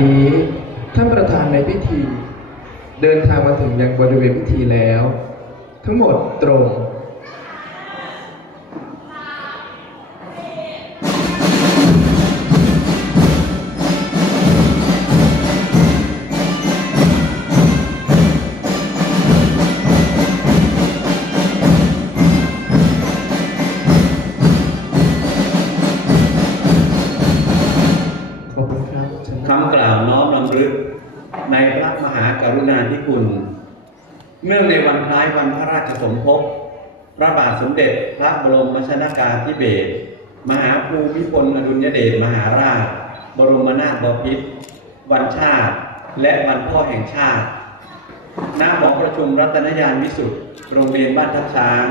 นี้ท่านประธานในพิธี เดินทางมาถึงยังบริเวณพิธีแล้ว ทั้งหมดตรง คุณ เนื่องในวันคล้ายวันพระราชสมภพพระบาทสมเด็จพระบรมชนากาธิเบศรมหาภูมิพลอดุลยเดชมหาราช บรมนาถบพิตรวันชาติ และวันพ่อแห่งชาติณหอประชุมรัตนยานวิสุทธิ์โรงเรียนบ้านทับช้าง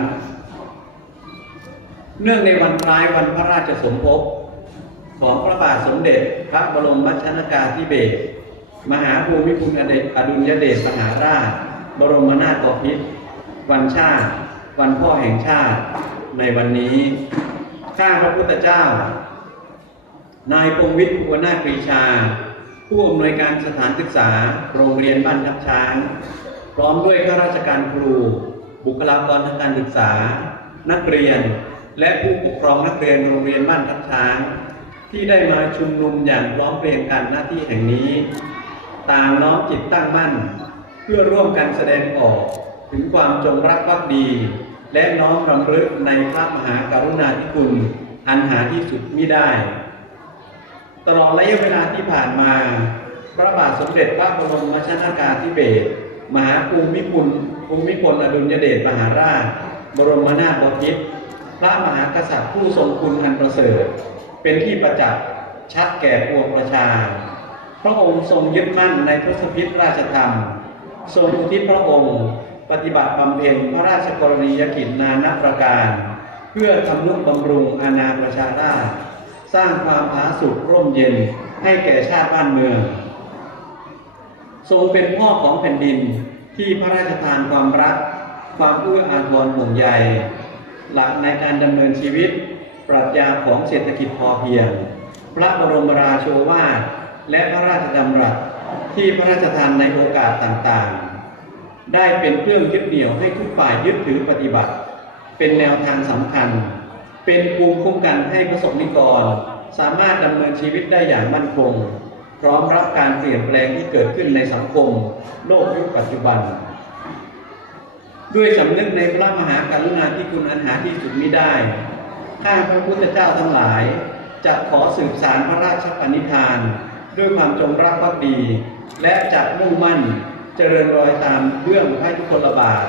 เนื่องในวันคล้ายวันพระราชสมภพของพระบาทสมเด็จพระบรมชนากาธิเบศร มหาภูมิพลอเดชอดุลยเดชมหาราช บรมนาถบพิตรวันชาติ วันพ่อแห่งชาติในวันนี้ข้าพระพุทธเจ้า นายพงวิทย์ภูวนาปรีชา ผู้อำนวยการสถานศึกษา โรงเรียนบ้านทับช้าง พร้อมด้วยข้าราชการครู บุคลากรทางการศึกษา นักเรียน และผู้ปกครองนักเรียนโรงเรียนบ้านทับช้าง ที่ได้มาชุมนุมอย่างพร้อมเพรียงกันหน้าที่แห่งนี้ ต่างน้อมจิตตั้งมั่น เพื่อร่วมกันแสดงออกถึงความจงรักภักดี และน้อมรำลึกในพระมหากรุณาธิคุณอันหาที่สุดมิได้ ตลอดระยะเวลาที่ผ่านมา พระบาทสมเด็จพระบรมชนากาธิเบศรมหาภูมิพลภูมิพลอดุลยเดชมหาราช บรมนาถบพิตรพระมหากษัตริย์ผู้ทรงคุณอันประเสริฐ เป็นที่ประจักษ์ชัดแก่ปวงประชา พระองค์ทรงยึดมั่นในพระสพิธราชธรรม ทรงอุทิศพระองค์ ปฏิบัติบำเพ็ญพระราชกรณียกิจนานับประการ เพื่อทำนุบำรุงอาณาประชาราษฎร์สร้างความผาสุกร่มเย็นให้แก่ชาติบ้านเมือง ทรงเป็นพ่อของแผ่นดินที่พระราชทานความรัก ความเอื้ออาทรห่วงใยหลักในการดำเนินชีวิต ปรัชญาของเศรษฐกิจพอเพียง พระบรมราโชวาท และพระราชดำรัสที่พระราชทานในโอกาสต่างๆ ได้เป็นเครื่องยึดเหนี่ยวให้ทุกฝ่ายยึดถือปฏิบัติ เป็นแนวทางสำคัญ เป็นภูมิคุ้มกันให้ประสบนิกร สามารถดำเนินชีวิตได้อย่างมั่นคง พร้อมรับการเปลี่ยนแปลงที่เกิดขึ้นในสังคม โลกยุคปัจจุบัน ด้วยสำนึกในพระมหากรุณาธิคุณอันหาที่สุดมิได้ข้าพระพุทธเจ้าทั้งหลาย จะขอสืบสารพระราชปณิธาน ด้วยความจงรักภักดี และจัดมุ่งมั่นเจริญรอยตามเรื่องให้ทุกคนระบาด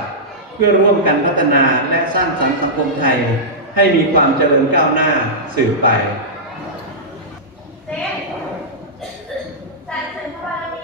เพื่อร่วมกันพัฒนาและสร้างสรรค์สังคมไทย ให้มีความเจริญก้าวหน้าสืบไปเจ๊จัดเสริมพระบารมี